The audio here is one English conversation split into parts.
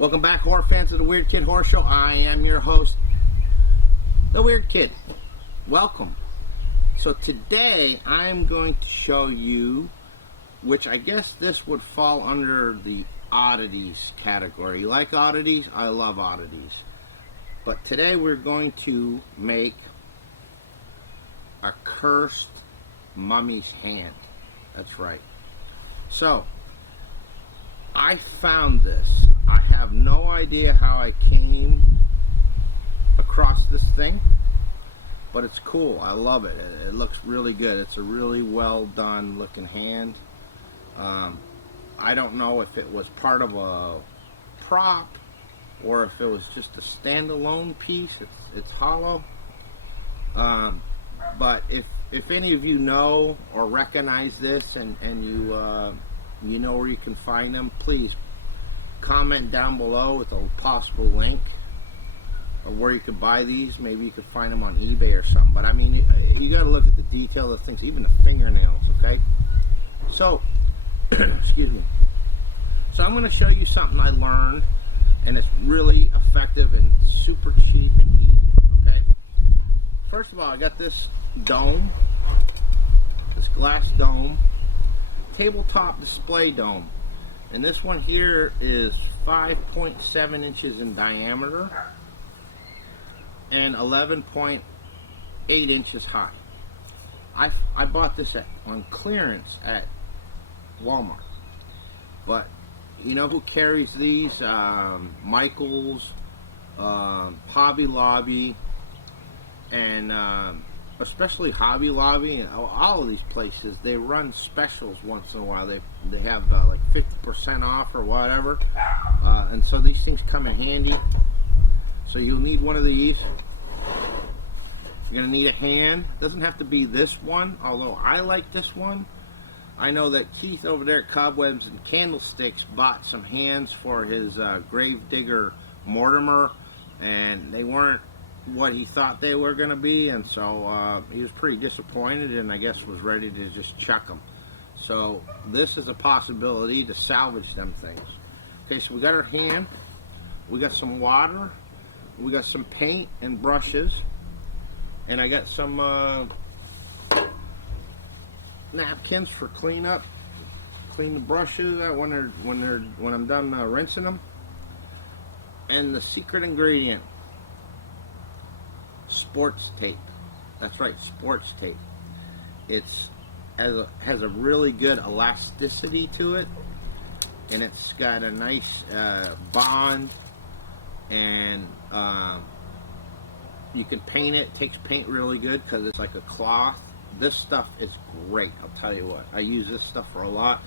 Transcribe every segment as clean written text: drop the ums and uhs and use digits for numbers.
Welcome back, horror fans of the Weird Kid Horror Show. I am your host, the Weird Kid. Welcome. So today I'm going to show you, which I guess this would fall under the oddities category. You like oddities? I love oddities. But today we're going to make a cursed mummy's hand. That's right. So I found this. I have no idea how I came across this thing, but it's cool. I love it. It looks really good. It's a really well done looking hand. I don't know if it was part of a prop or if it was just a standalone piece. It's hollow. But if any of you know or recognize this and you know where you can find them, please comment down below with a possible link of where you could buy these. Maybe you could find them on eBay or something. But I mean, you got to look at the detail of things, even the fingernails. Okay, so excuse me. So I'm going to show you something I learned, and it's really effective and super cheap and easy. Okay, first of all, I got this dome, this glass dome, tabletop display dome. And this one here is 5.7 inches in diameter and 11.8 inches high. I bought this on clearance at Walmart. But you know who carries these? Michaels, Hobby Lobby, and especially Hobby Lobby and all of these places, they run specials once in a while. They have like 50% off or whatever, and so these things come in handy. So you'll need one of these. You're gonna need a hand. It doesn't have to be this one, although I like this one. I know that Keith over there at Cobwebs and Candlesticks bought some hands for his Gravedigger Mortimer, and they weren't what he thought they were going to be, and so he was pretty disappointed, and I guess was ready to just chuck them. So this is a possibility to salvage them things. Okay, so we got our hand, we got some water, we got some paint and brushes, and I got some napkins for cleanup. Clean the brushes out when I'm done rinsing them. And the secret ingredient: sports tape. That's right, sports tape. It's has a really good elasticity to it, and it's got a nice bond, and you can paint it. It takes paint really good because it's like a cloth. This stuff is great, I'll tell you what. I use this stuff for a lot.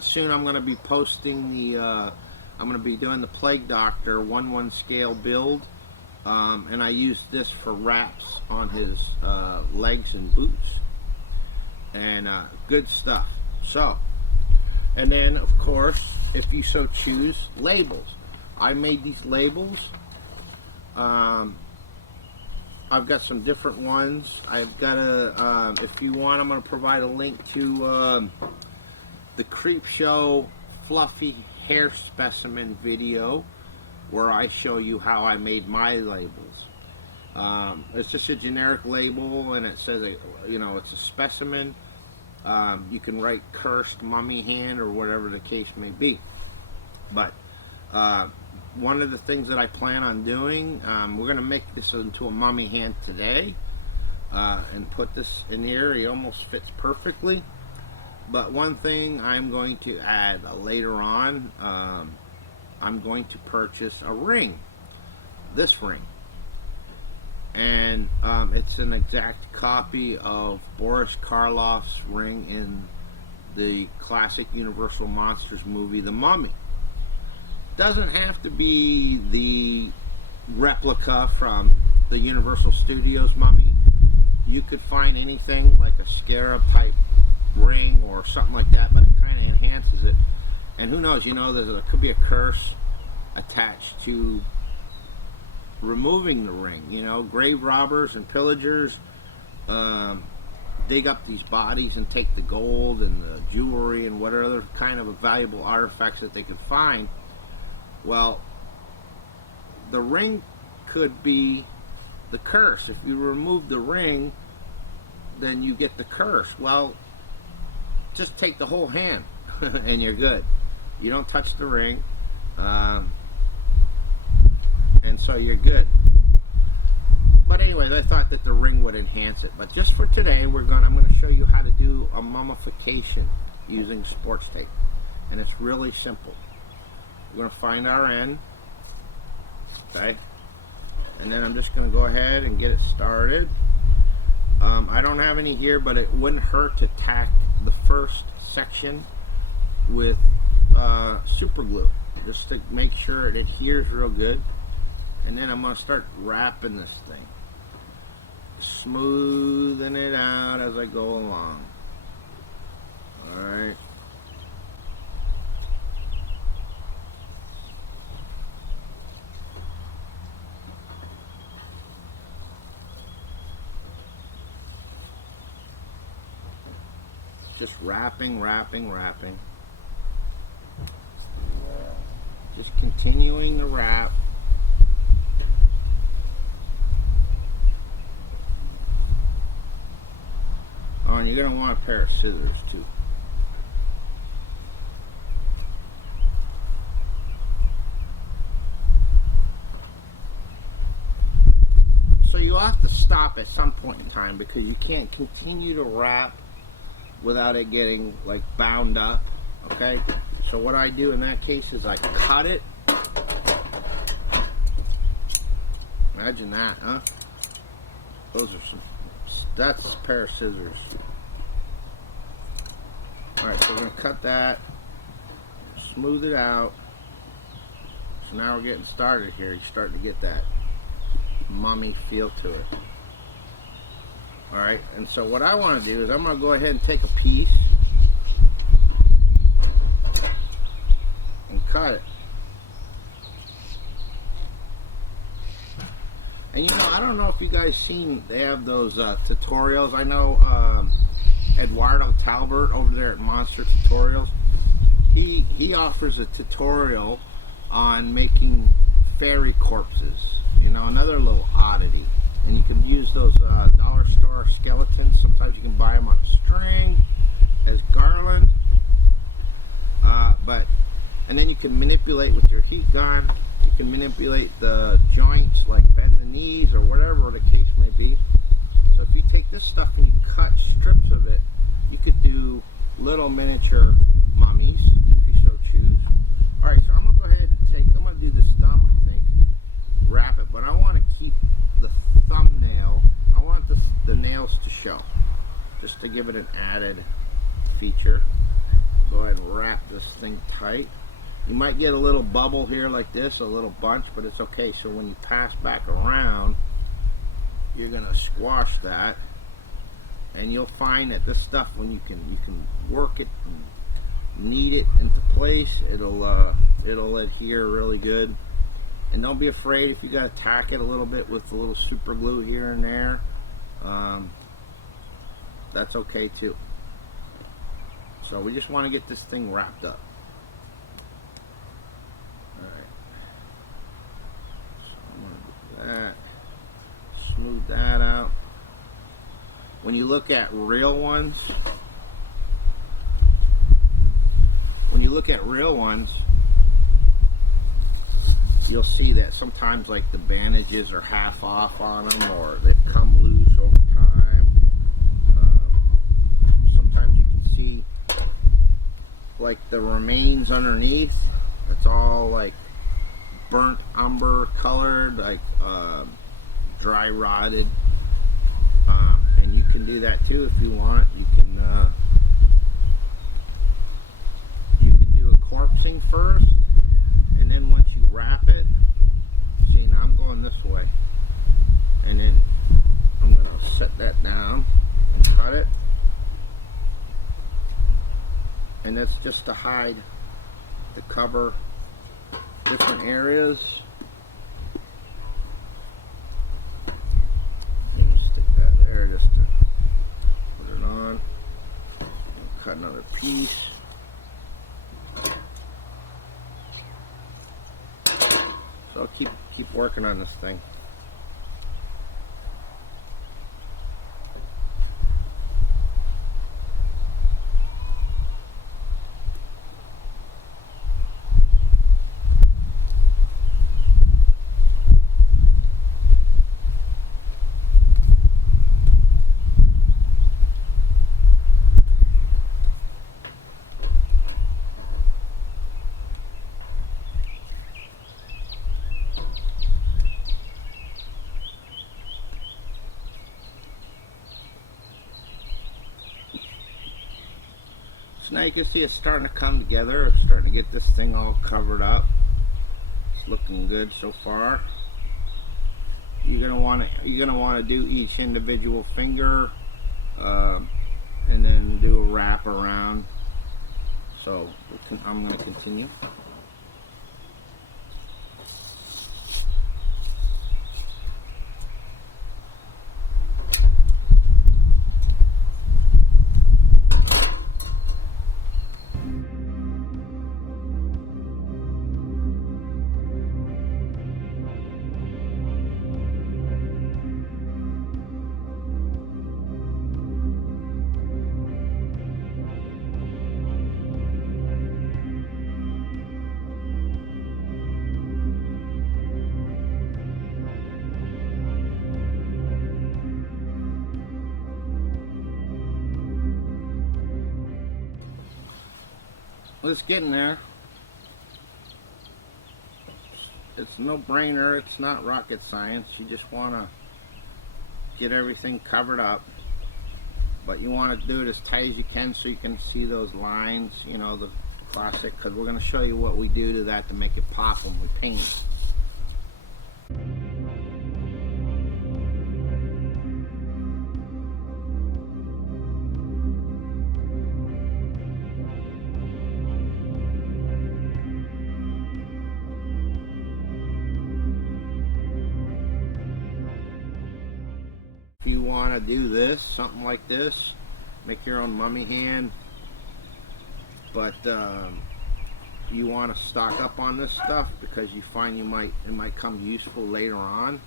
Soon I'm going to be posting the I'm going to be doing the Plague Doctor 1/1 scale build. And I use this for wraps on his legs and boots, and good stuff. So, and then of course, if you so choose, labels. I made these labels. I've got some different ones. I've got if you want, I'm going to provide a link to the Creepshow Fluffy Hair Specimen video, where I show you how I made my labels. It's just a generic label, and it says, you know, it's a specimen. You can write cursed mummy hand or whatever the case may be. But one of the things that I plan on doing, we're going to make this into a mummy hand today, and put this in here. He almost fits perfectly. But one thing I'm going to add later on, I'm going to purchase a ring, this ring, and it's an exact copy of Boris Karloff's ring in the classic Universal Monsters movie, The Mummy. Doesn't have to be the replica from the Universal Studios Mummy. You could find anything like a scarab type ring or something like that, but it kind of enhances it. And who knows, you know, there could be a curse attached to removing the ring. You know, grave robbers and pillagers dig up these bodies and take the gold and the jewelry and what other kind of valuable artifacts that they could find. Well, the ring could be the curse. If you remove the ring, then you get the curse. Well, just take the whole hand and you're good. You don't touch the ring, and so you're good. But anyways, I thought that the ring would enhance it. But just for today, I'm going to show you how to do a mummification using sports tape, and it's really simple. We're going to find our end, okay, and then I'm just going to go ahead and get it started. I don't have any here, but it wouldn't hurt to tack the first section with super glue, just to make sure it adheres real good. And then I'm going to start wrapping this thing, smoothing it out as I go along. Alright. Just wrapping. Just continuing the wrap. Oh, and you're going to want a pair of scissors too. So you have to stop at some point in time because you can't continue to wrap without it getting like bound up, okay? So what I do in that case is I cut it. Imagine that, huh? That's a pair of scissors. Alright, so we're going to cut that, smooth it out. So now we're getting started here. You're starting to get that mummy feel to it. Alright, and so what I want to do is I'm going to go ahead and take a piece and cut it. And you know, I don't know if you guys seen, they have those tutorials. I know Eduardo Talbert over there at Monster Tutorials, he offers a tutorial on making fairy corpses. You know, another little oddity. And you can use those dollar store skeletons. Sometimes you can buy them on a string as garland. And then you can manipulate with your heat gun. You can manipulate the joints, like bend the knees or whatever the case may be. So if you take this stuff and you cut strips of it, you could do little miniature mummies if you so choose. Alright, so I'm going to go ahead and I'm going to do this thumb, I think. Wrap it, but I want to keep the thumbnail, I want the nails to show, just to give it an added feature. Go ahead and wrap this thing tight. You might get a little bubble here like this, a little bunch, but it's okay. So when you pass back around, you're gonna squash that, and you'll find that this stuff, when you can work it and knead it into place, it'll adhere really good. And don't be afraid if you gotta tack it a little bit with a little super glue here and there. That's okay too. So we just want to get this thing wrapped up. Alright. So I'm going to do that. Smooth that out. When you look at real ones, you'll see that sometimes like the bandages are half off on them, or they've come loose over time. Sometimes you can see like the remains underneath. It's all like burnt umber colored, like dry rotted. And you can do that too if you want. You can do a corpsing first, and then once you wrap it, see, now I'm going this way, and then I'm going to set that down and cut it. And that's just to hide, to cover different areas. I'm going to stick that there just to put it on. And cut another piece. I'll keep working on this thing. So now you can see it's starting to come together. It's starting to get this thing all covered up. It's looking good so far. You're gonna want to do each individual finger, and then do a wrap around. So I'm gonna continue. Well, it's getting there. It's no brainer. It's not rocket science. You just want to get everything covered up, but you want to do it as tight as you can so you can see those lines, you know, the classic, because we're going to show you what we do to that to make it pop when we paint it. If you want to do this, something like this, make your own mummy hand, but you want to stock up on this stuff because you find it might come useful later on.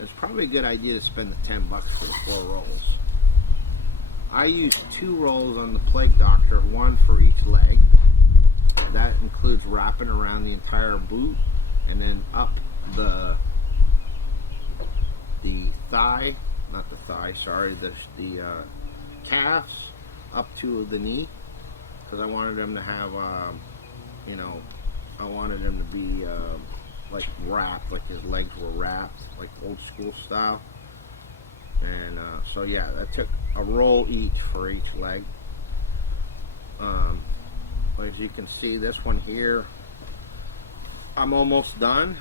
It's probably a good idea to spend the $10 for the 4 rolls. I use 2 rolls on the Plague Doctor, 1 for each leg. That includes wrapping around the entire boot and then up the thigh. Not the thigh, sorry, the calves up to the knee, because I wanted them to have, you know, I wanted them to be like wrapped, like his legs were wrapped, like old school style. And so yeah, that took a roll each for each leg. As you can see, this one here, I'm almost done.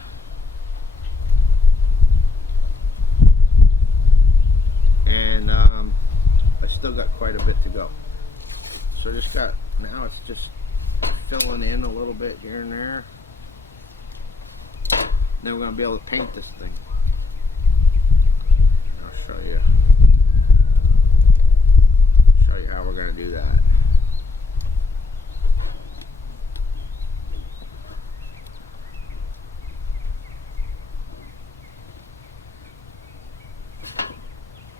And I still got quite a bit to go. So now it's just filling in a little bit here and there. Then we're going to be able to paint this thing. I'll show you how we're going to do that.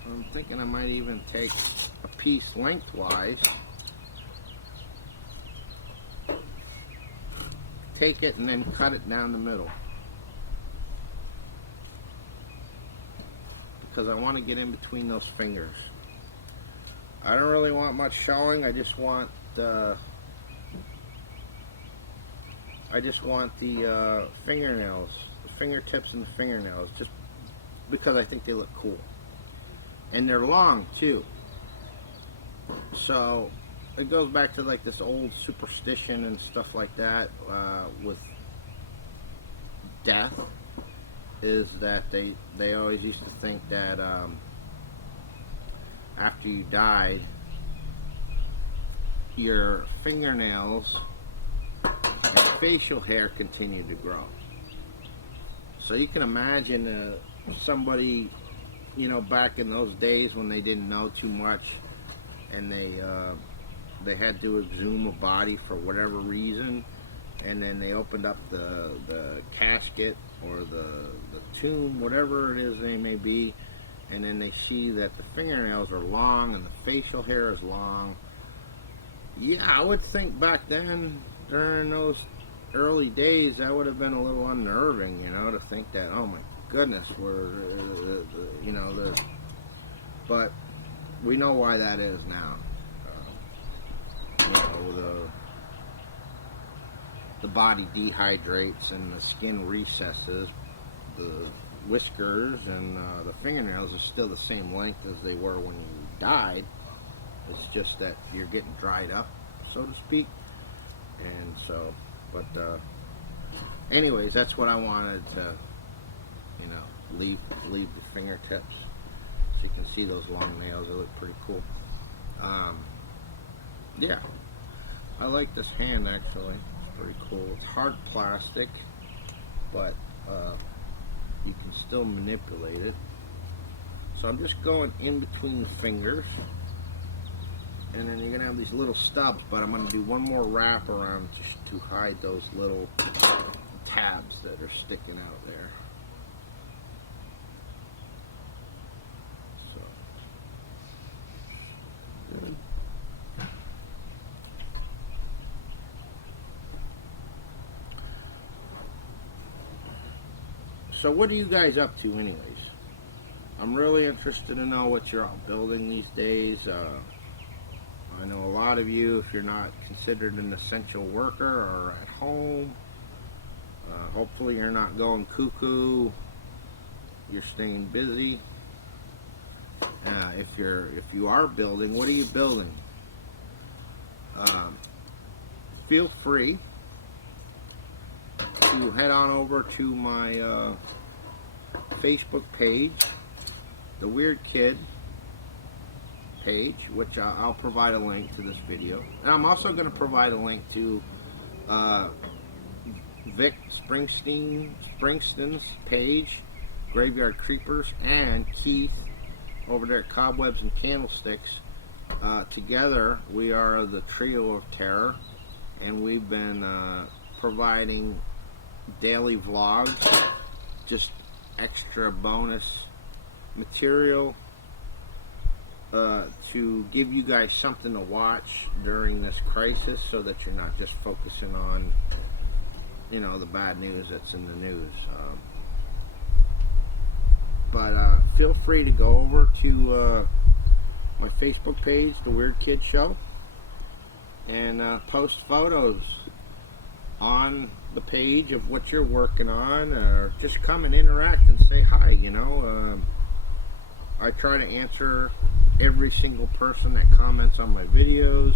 I'm thinking I might even take a piece lengthwise, take it and then cut it down the middle, because I want to get in between those fingers. I don't really want much showing. I just want the fingernails, the fingertips and the fingernails, just because I think they look cool. And they're long too. So it goes back to like this old superstition and stuff like that with death, is that they always used to think that after you died, your fingernails and facial hair continued to grow. So you can imagine somebody, you know, back in those days when they didn't know too much, and they had to exhume a body for whatever reason, and then they opened up the casket or the tomb, whatever it is they may be, and then they see that the fingernails are long and the facial hair is long. Yeah, I would think back then, during those early days, that would have been a little unnerving, to think that, oh my goodness, but we know why that is now. The body dehydrates and the skin recesses. The whiskers and the fingernails are still the same length as they were when you died. It's just that you're getting dried up, so to speak. And so, but anyways, that's what I wanted to, leave the fingertips. So you can see those long nails. They look pretty cool. Yeah, I like this hand actually. It's pretty cool. It's hard plastic, but you can still manipulate it. So I'm just going in between the fingers, and then you're gonna have these little stubs, but I'm gonna do one more wrap around just to hide those little tabs that are sticking out there. So good. So what are you guys up to anyways? I'm really interested to know what you're all building these days. I know a lot of you, if you're not considered an essential worker, are at home. Hopefully you're not going cuckoo. You're staying busy. If you are building, what are you building? Feel free to head on over to my Facebook page, The Weird Kid page, which I'll provide a link to this video. And I'm also going to provide a link to Vic Springsteen's page, Graveyard Creepers, and Keith over there at Cobwebs and Candlesticks. Together we are the Trio of Terror, and we've been providing daily vlogs, just extra bonus material to give you guys something to watch during this crisis, so that you're not just focusing on the bad news that's in the news. But feel free to go over to my Facebook page, The Weird Kid Show, and post photos on the page of what you're working on, or just come and interact and say hi. I try to answer every single person that comments on my videos,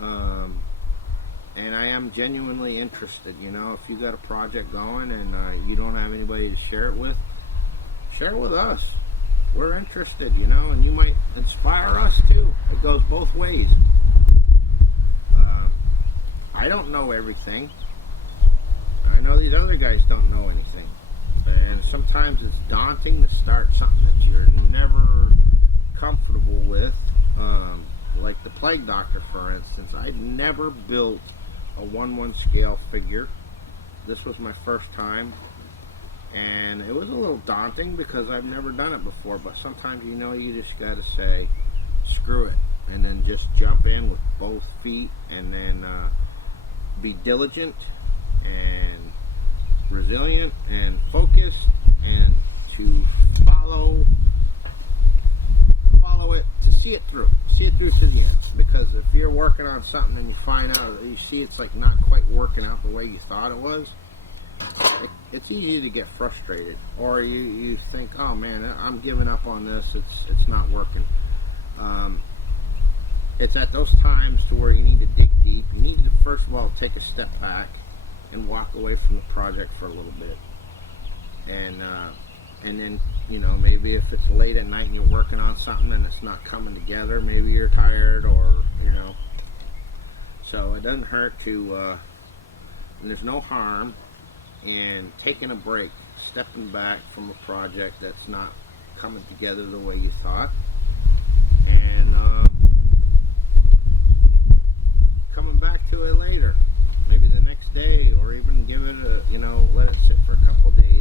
and I am genuinely interested. If you got a project going and you don't have anybody to share it with us. We're interested, and you might inspire us too. It goes both ways. I don't know everything. I know these other guys don't know anything, and sometimes it's daunting to start something that you're never comfortable with, like the Plague Doctor, for instance. I'd never built a 1/1 scale figure. This was my first time, and it was a little daunting because I've never done it before. But sometimes you just gotta say screw it, and then just jump in with both feet, and then be diligent and resilient and focused, and to follow it, to see it through to the end. Because if you're working on something and you find out, you see it's like not quite working out the way you thought it was, it's easy to get frustrated, or you think, oh man, I'm giving up on this, it's not working. It's at those times to where you need to dig deep. You need to first of all take a step back and walk away from the project for a little bit, and then maybe if it's late at night and you're working on something and it's not coming together, maybe you're tired, or so it doesn't hurt to and there's no harm in taking a break, stepping back from a project that's not coming together the way you thought, and coming back to it later, maybe the next day, or even give it let it sit for a couple days,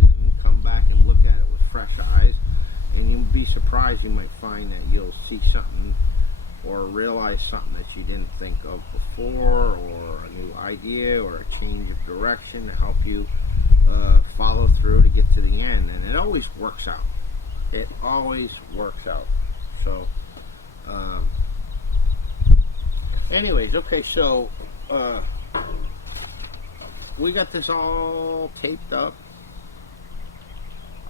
be surprised. You might find that you'll see something or realize something that you didn't think of before, or a new idea or a change of direction to help you follow through to get to the end. And it always works out. It always works out. So anyways, okay, so we got this all taped up.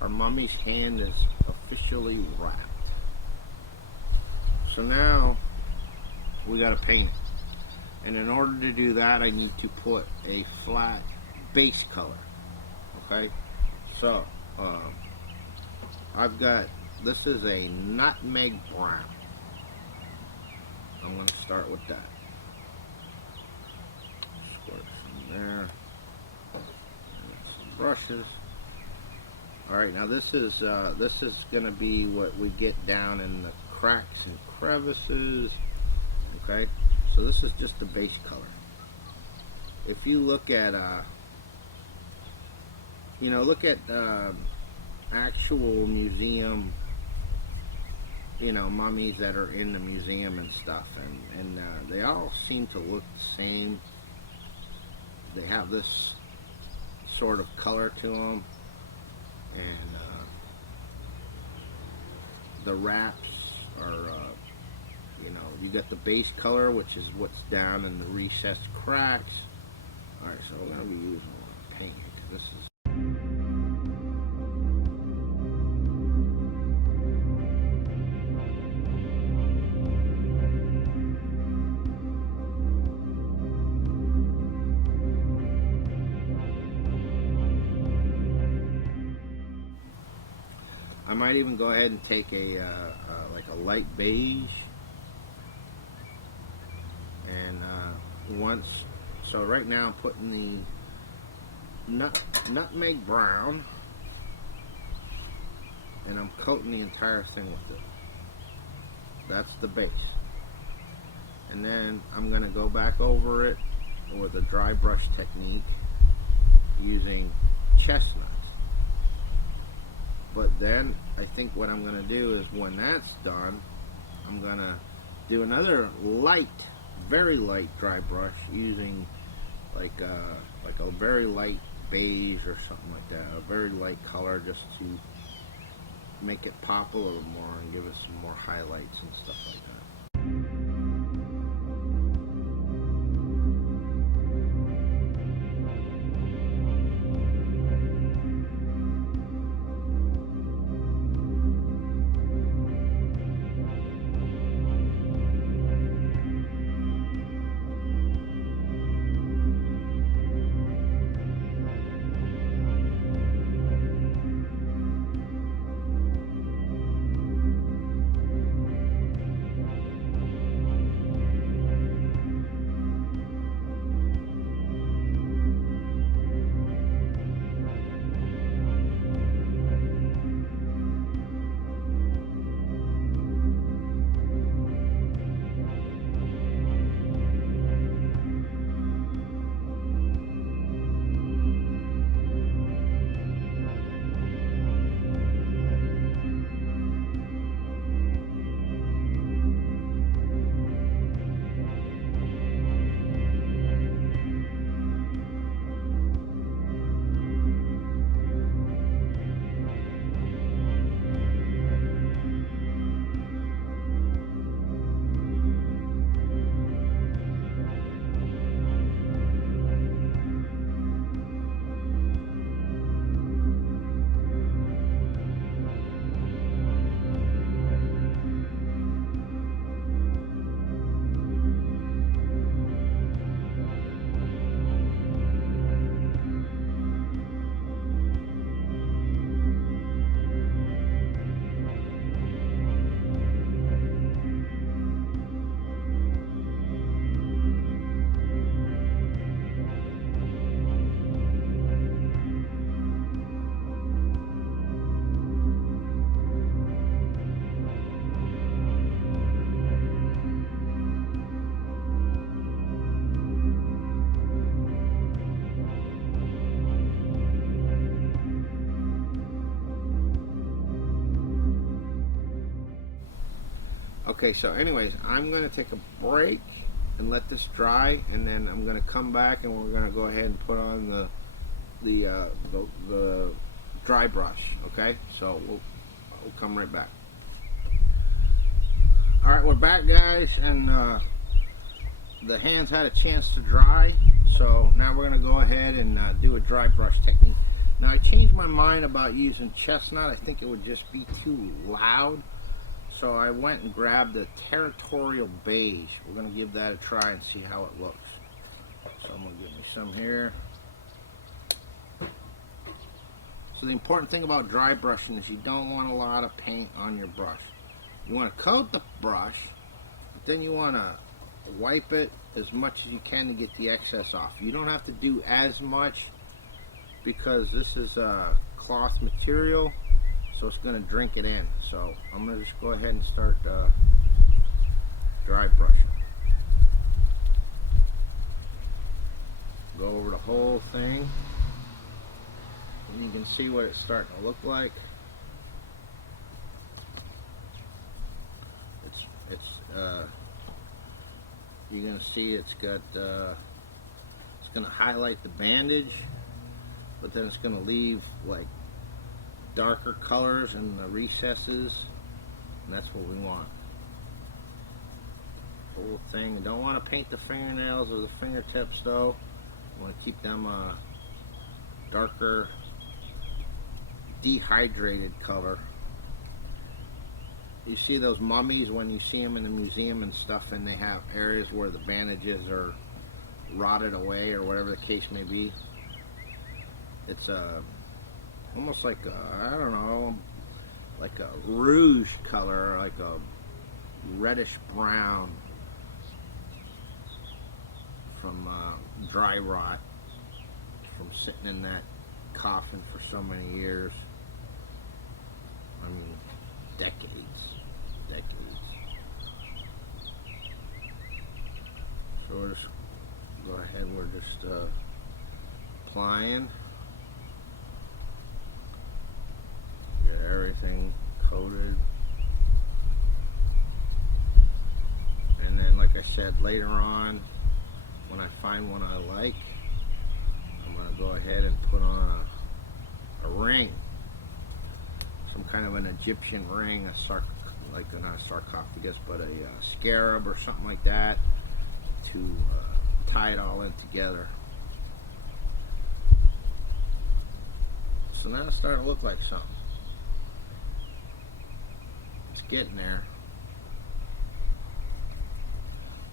Our mummy's hand is officially wrapped. So now we got to paint it. And in order to do that, I need to put a flat base color. Okay? So, I've got, this is a nutmeg brown. I'm going to start with that. Squirt from there. Some brushes. Alright, now this is going to be what we get down in the cracks and crevices. Okay, so this is just the base color. If you look at actual museum, mummies that are in the museum and stuff, and they all seem to look the same. They have this sort of color to them, and the wraps are, you got the base color, which is what's down in the recessed cracks. Alright, so we're going to be using a lot of paint because this is I might even go ahead and take a like a light beige, and so right now I'm putting the nutmeg brown, and I'm coating the entire thing with it. That's the base, and then I'm gonna go back over it with a dry brush technique using chestnut. But then I think what I'm going to do is when that's done, I'm going to do another light, very light dry brush using like a very light beige or something like that, a very light color, just to make it pop a little more and give it some more highlights and stuff like that. Okay, so anyways, I'm going to take a break and let this dry, and then I'm going to come back and we're going to go ahead and put on the dry brush. Okay, so we'll come right back. All right, we're back, guys, and the hands had a chance to dry, so now we're going to go ahead and do a dry brush technique. Now, I changed my mind about using chestnut. I think it would just be too loud, so I went and grabbed the Territorial Beige. We're going to give that a try and see how it looks. So I'm going to give me some here. So the important thing about dry brushing is you don't want a lot of paint on your brush. You want to coat the brush, but then you want to wipe it as much as you can to get the excess off. You don't have to do as much because this is a cloth material, so it's going to drink it in. So I'm going to just go ahead and start dry brushing. Go over the whole thing, and you can see what it's starting to look like. You're going to see it's got it's going to highlight the bandage, but then it's going to leave like darker colors in the recesses, and that's what we want. Whole thing. You don't want to paint the fingernails or the fingertips though. You want to keep them darker, dehydrated color. You see those mummies when you see them in the museum and stuff, and they have areas where the bandages are rotted away or whatever the case may be. It's almost like I don't know, like a rouge color, like a reddish brown from dry rot from sitting in that coffin for so many years. I mean, decades. So we'll just go ahead, we're just applying. Get everything coated. And then, like I said, later on, when I find one I like, I'm going to go ahead and put on a ring. Some kind of an Egyptian ring, like not a sarcophagus, but a scarab or something like that, to tie it all in together. So now it's starting to look like something. It's getting there.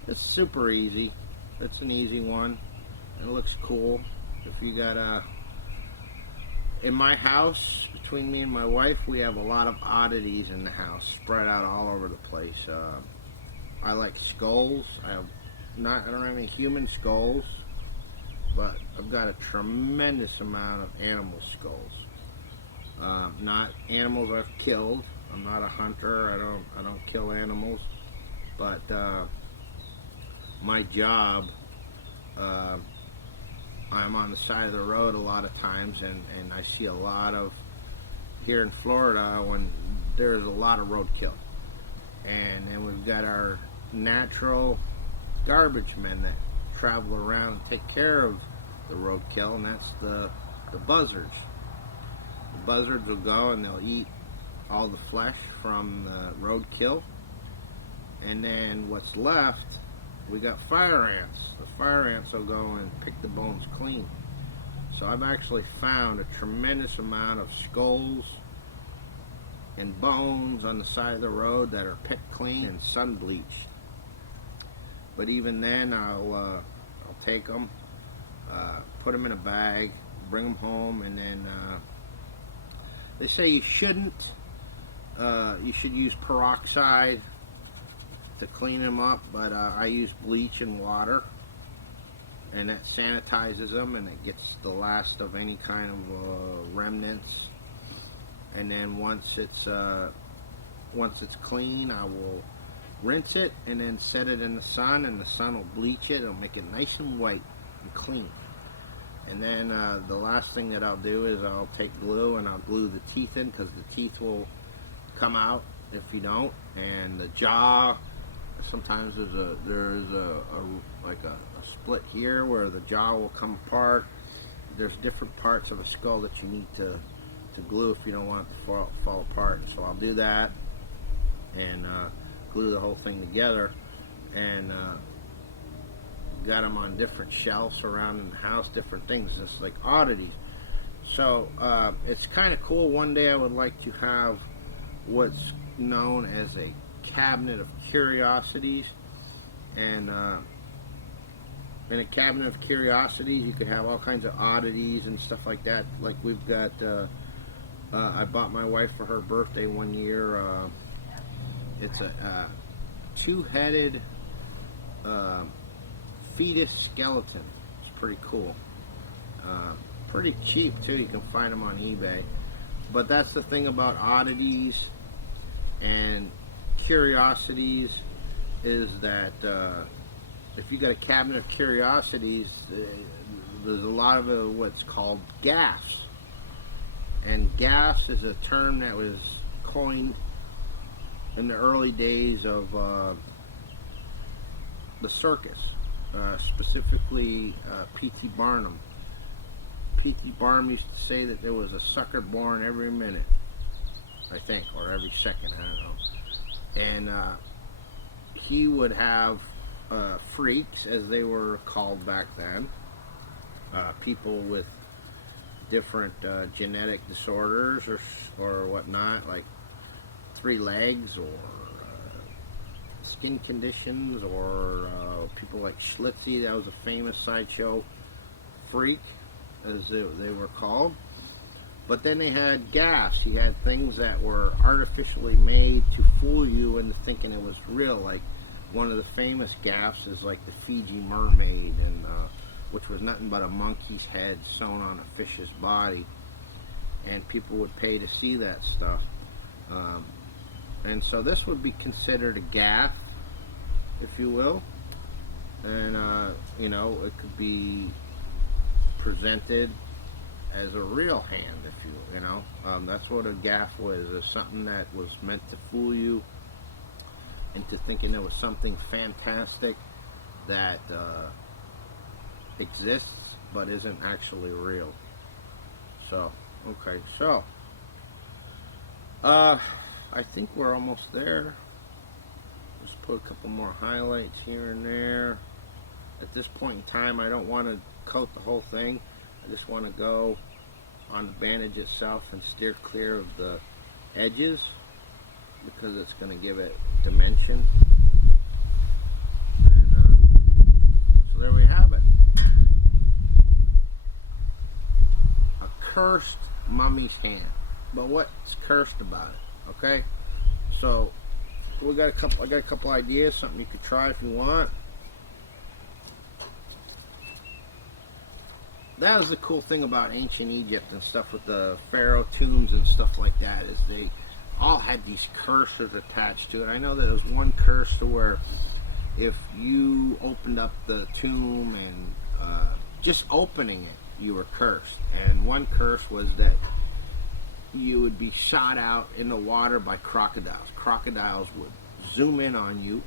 It's super easy. It's an easy one. It looks cool. If you got in my house, between me and my wife, we have a lot of oddities in the house, spread out all over the place. I like skulls. I don't have any human skulls, but I've got a tremendous amount of animal skulls. Not animals I've killed. I'm not a hunter. I don't kill animals, but my job, I'm on the side of the road a lot of times, and I see a lot of, here in Florida, when there's a lot of roadkill, and then we've got our natural garbage men that travel around and take care of the roadkill, and that's the buzzards. The buzzards will go and they'll eat all the flesh from the roadkill, and then what's left, we got fire ants. The fire ants will go and pick the bones clean. So I've actually found a tremendous amount of skulls and bones on the side of the road that are picked clean and sun bleached. But even then, I'll take them, put them in a bag, bring them home, and then they say you shouldn't. You should use peroxide to clean them up, but I use bleach and water, and that sanitizes them, and it gets the last of any kind of remnants. And then once it's clean, I will rinse it and then set it in the sun, and the sun will bleach it. It'll make it nice and white and clean. And then the last thing that I'll do is I'll take glue and I'll glue the teeth in, because the teeth will come out if you don't. And the jaw, sometimes there's like a split here where the jaw will come apart. There's different parts of a skull that you need to glue if you don't want it to fall apart. So I'll do that and glue the whole thing together, and got them on different shelves around in the house, different things, just like oddities. So it's kind of cool. One day I would like to have what's known as a cabinet of curiosities, and in a cabinet of curiosities you could have all kinds of oddities and stuff like that. Like we've got I bought my wife for her birthday one year, it's a two-headed fetus skeleton. It's pretty cool. Pretty cheap too. You can find them on eBay. But that's the thing about oddities and curiosities, is that if you got a cabinet of curiosities, there's a lot of what's called gaffs. And gaffs is a term that was coined in the early days of the circus, specifically P.T. Barnum. P.T. Barnum used to say that there was a sucker born every minute, I think, or every second, I don't know. And he would have freaks, as they were called back then, people with different genetic disorders or whatnot, like 3 legs, or skin conditions, or people like Schlitzie. That was a famous sideshow freak, as they were called. But then they had gaffs. He had things that were artificially made to fool you into thinking it was real. Like one of the famous gaffs is like the Fiji mermaid, and which was nothing but a monkey's head sewn on a fish's body, and people would pay to see that stuff. And so this would be considered a gaff, if you will. And you know, it could be presented as a real hand, if you know. That's what a gaff was. It's something that was meant to fool you into thinking it was something fantastic that exists but isn't actually real. So, okay, so I think we're almost there. Just put a couple more highlights here and there. At this point in time, I don't want to coat the whole thing. I just want to go on the bandage itself and steer clear of the edges, because it's going to give it dimension. And so there we have it. A cursed mummy's hand. But what's cursed about it? Okay, so we got a couple. I got a couple ideas. Something you could try if you want. That was the cool thing about ancient Egypt and stuff with the pharaoh tombs and stuff like that, is they all had these curses attached to it. I know that there was one curse to where if you opened up the tomb and just opening it, you were cursed. And one curse was that you would be shot out in the water by crocodiles. Crocodiles would zoom in on you,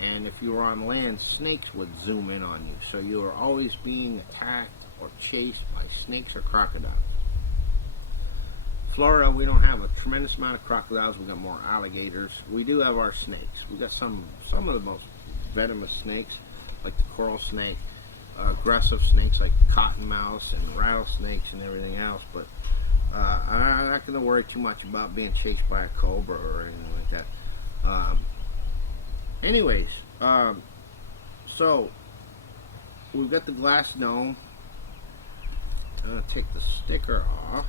and if you were on land, snakes would zoom in on you. So you were always being attacked or chased by snakes or crocodiles. Florida, we don't have a tremendous amount of crocodiles. We got more alligators. We do have our snakes. We got some of the most venomous snakes, like the coral snake, aggressive snakes like cottonmouths and rattlesnakes and everything else. But I'm not going to worry too much about being chased by a cobra or anything like that. Anyways, so we've got the glass dome. I'm going to take the sticker off.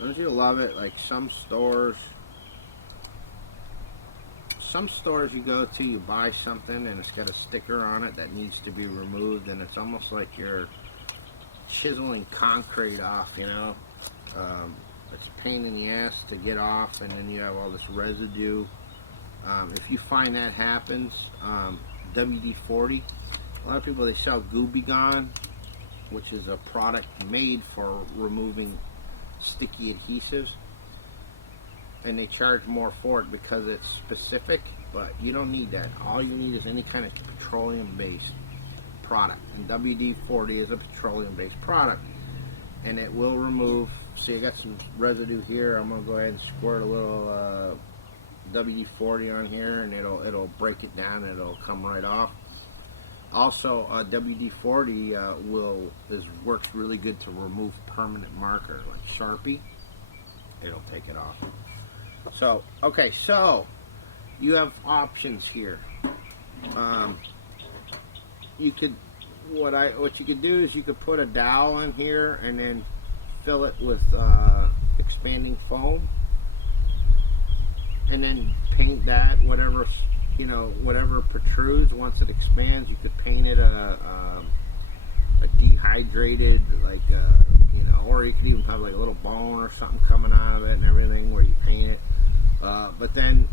Don't you love it? Like some stores you go to, you buy something and it's got a sticker on it that needs to be removed, and it's almost like you're chiseling concrete off, you know. It's a pain in the ass to get off, and then you have all this residue. If you find that happens, WD-40, a lot of people, they sell Gooby Gone, which is a product made for removing sticky adhesives, and they charge more for it because it's specific, but you don't need that. All you need is any kind of petroleum based product, and WD-40 is a petroleum based product, and it will remove. See, I got some residue here. I'm gonna go ahead and squirt a little WD-40 on here, and it'll break it down and it'll come right off. Also, WD-40 works really good to remove permanent marker like Sharpie. It'll take it off. So okay, so you have options here. You could what you could do is you could put a dowel in here and then fill it with expanding foam, and then paint that whatever protrudes. Once it expands, you could paint it a dehydrated, like or you could even have like a little bone or something coming out of it and everything where you paint it. But then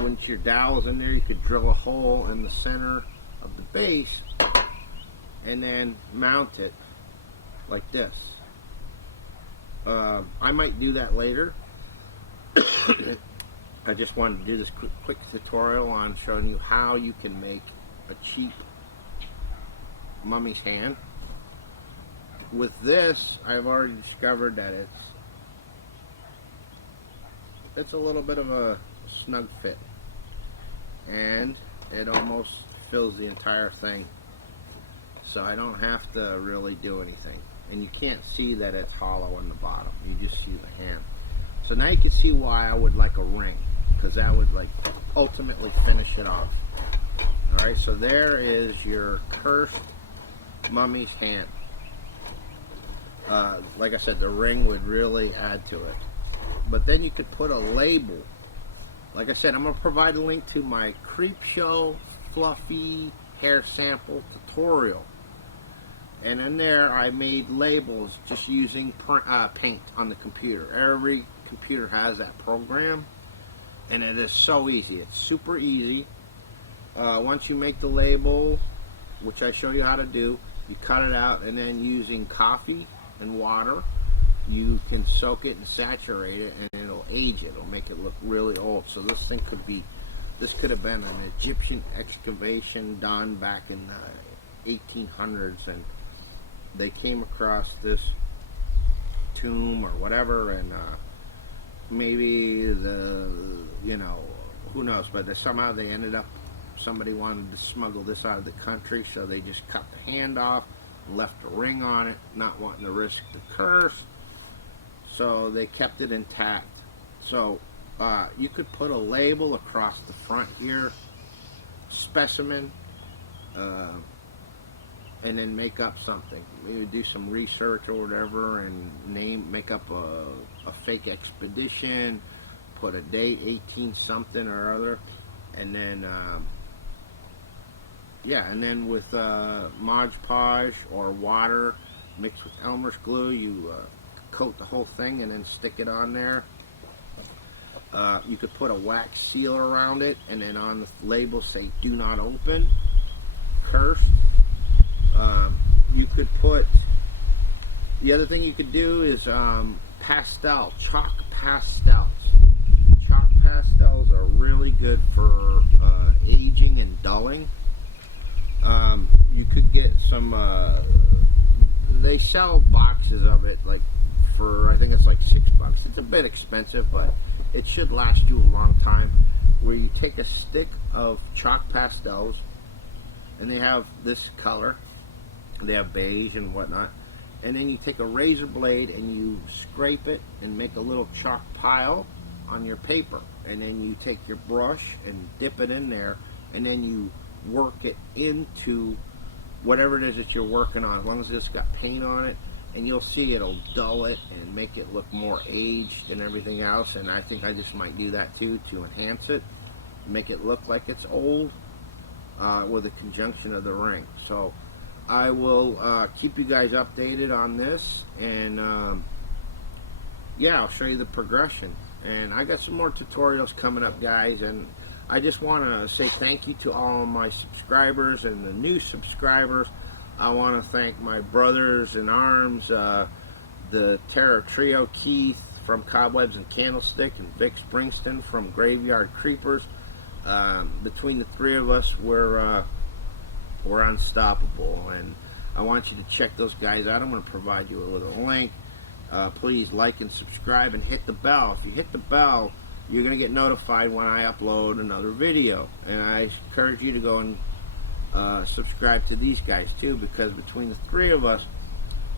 once your dowel's in there, you could drill a hole in the center of the base and then mount it like this. I might do that later. I just wanted to do this quick tutorial on showing you how you can make a cheap mummy's hand. With this, I've already discovered that it's a little bit of a snug fit, and it almost fills the entire thing, so I don't have to really do anything. And you can't see that it's hollow on the bottom, you just see the hand. So now you can see why I would like a ring, because that would like ultimately finish it off. Alright, so there is your cursed mummy's hand. Like I said, the ring would really add to it. But then you could put a label. Like I said, I'm going to provide a link to my Creepshow Fluffy Hair Sample tutorial. And in there I made labels just using paint on the computer. Every computer has that program, and it is so easy. It's super easy. Once you make the label, which I show you how to do, you cut it out, and then using coffee and water, you can soak it and saturate it, and it'll age it. It'll make it look really old. So this thing could have been an Egyptian excavation done back in the 1800s, and they came across this tomb or whatever, and maybe who knows, but somehow they ended up, somebody wanted to smuggle this out of the country, so they just cut the hand off, left a ring on it, not wanting to risk the curse, so they kept it intact. So you could put a label across the front here, specimen, and then make up something. Maybe do some research or whatever, and make up a fake expedition, put a date, 18 something or other, and then and then with Mod Podge or water mixed with Elmer's glue, you coat the whole thing and then stick it on there. You could put a wax seal around it, and then on the label say "Do not open," cursed. You could put, the other thing you could do is chalk pastels. Chalk pastels are really good for aging and dulling. You could get some, they sell boxes of it, like for, I think it's like $6. It's a bit expensive, but it should last you a long time. Where you take a stick of chalk pastels, and they have this color, they have beige and whatnot, and then you take a razor blade and you scrape it and make a little chalk pile on your paper, and then you take your brush and dip it in there, and then you work it into whatever it is that you're working on, as long as it's got paint on it, and you'll see it'll dull it and make it look more aged and everything else. And I think I just might do that too, to enhance it, make it look like it's old, with the conjunction of the ring. So I will keep you guys updated on this, and I'll show you the progression. And I got some more tutorials coming up, guys, and I just want to say thank you to all my subscribers and the new subscribers. I want to thank my brothers in arms, the Terror Trio, Keith from Cobwebs and Candlestick, and Vic Springston from Graveyard Creepers. Between the three of us, we're unstoppable, and I want you to check those guys out. I'm going to provide you with a link. Please like and subscribe and hit the bell. If you hit the bell, you're going to get notified when I upload another video. And I encourage you to go and subscribe to these guys too, because between the three of us,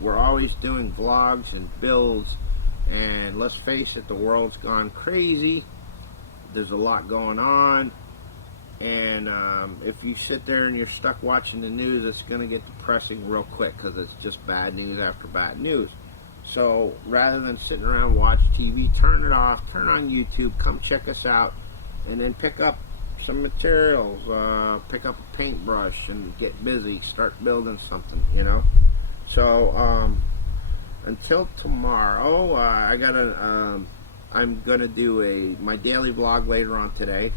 we're always doing vlogs and builds. And let's face it, the world's gone crazy. There's a lot going on. And if you sit there and you're stuck watching the news, it's going to get depressing real quick, because it's just bad news after bad news. So rather than sitting around watch TV, turn it off, turn on YouTube, come check us out, and then pick up some materials, pick up a paintbrush and get busy, start building something, you know. So until tomorrow, I'm gonna do my daily vlog later on today,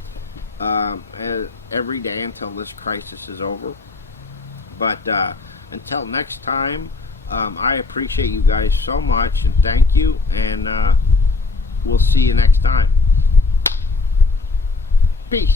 every day until this crisis is over. But until next time, I appreciate you guys so much, and thank you, and we'll see you next time. Peace.